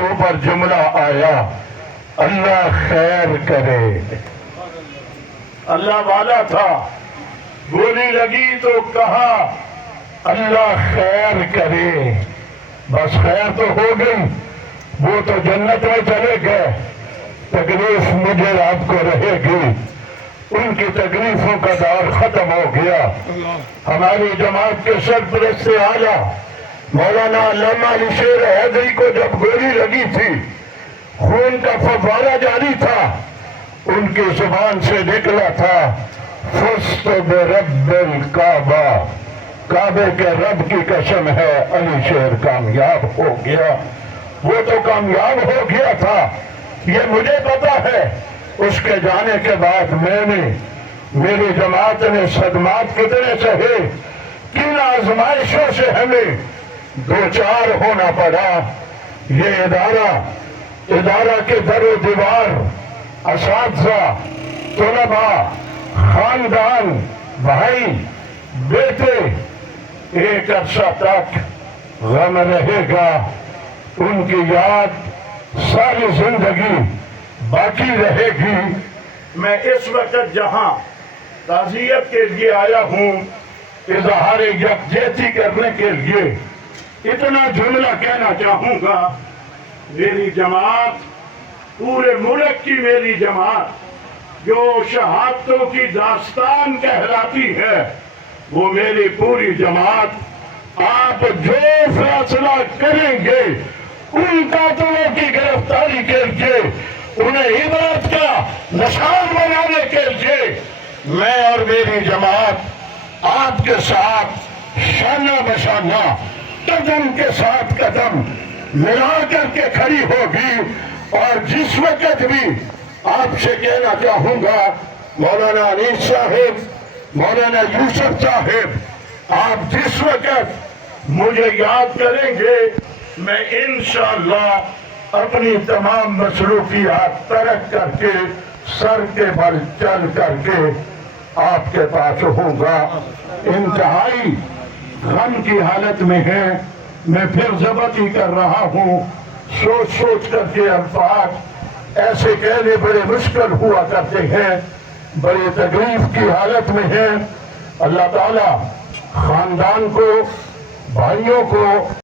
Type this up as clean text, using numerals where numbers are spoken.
اوپر جملہ آیا، اللہ خیر کرے۔ اللہ والا تھا، گولی لگی تو کہا اللہ خیر کرے۔ بس خیر تو ہو گئی، وہ تو جنت میں چلے گئے، تکلیف مجھے آپ کو رہے گی۔ ان کی تکلیفوں کا دور ختم ہو گیا۔ ہماری جماعت کے سرپرست اعلیٰ مولانا علامہ علی شیر حیدری کو جب گولی لگی تھی، خون کا فوارہ جاری تھا، ان کی زبان سے نکلا تھا فزت برب الکعبہ، کعبے کے رب کی قسم ہے علی شیر کامیاب ہو گیا۔ وہ تو کامیاب ہو گیا تھا، یہ مجھے پتا ہے۔ اس کے جانے کے بعد میری جماعت نے صدمات کتنے سہے، کن آزمائشوں سے ہمیں دوچار ہونا پڑا۔ یہ ادارہ کے در و دیوار، اساتذہ، طلباء، خاندان، بھائی، بیٹے، ایک عرصہ تک غم رہے گا۔ ان کی یاد ساری زندگی باقی رہے گی۔ میں اس وقت جہاں تعزیت کے لیے آیا ہوں، اظہار یکجہتی کرنے کے لیے اتنا جملہ کہنا چاہوں گا۔ میری جماعت، پورے ملک کی میری جماعت جو شہادتوں کی داستان کہلاتی ہے، وہ میری پوری جماعت، آپ جو فیصلہ کریں گے ان قاتلوں کی گرفتاری کے لیے، انہیں عبرت کا نشان بنانے کے لیے، میں اور میری جماعت آپ کے ساتھ شانہ بشانہ، قدم کے ساتھ قدم ملا کر کے کھڑی ہوگی۔ اور جس وقت بھی آپ سے کہنا چاہوں گا، مولانا انیس صاحب، مولانا یوسف صاحب، آپ جس وقت مجھے یاد کریں گے، میں انشاءاللہ اپنی تمام مصروفیات ترک کر کے، سر کے بل چل کر کے آپ کے پاس ہوں گا۔ انتہائی غم کی حالت میں ہے، میں پھر ضبط ہی کر رہا ہوں۔ سوچ کر کے الفاظ ایسے کہنے بڑے مشکل ہوا کرتے ہیں، بڑی تکلیف کی حالت میں ہیں۔ اللہ تعالی خاندان کو، بھائیوں کو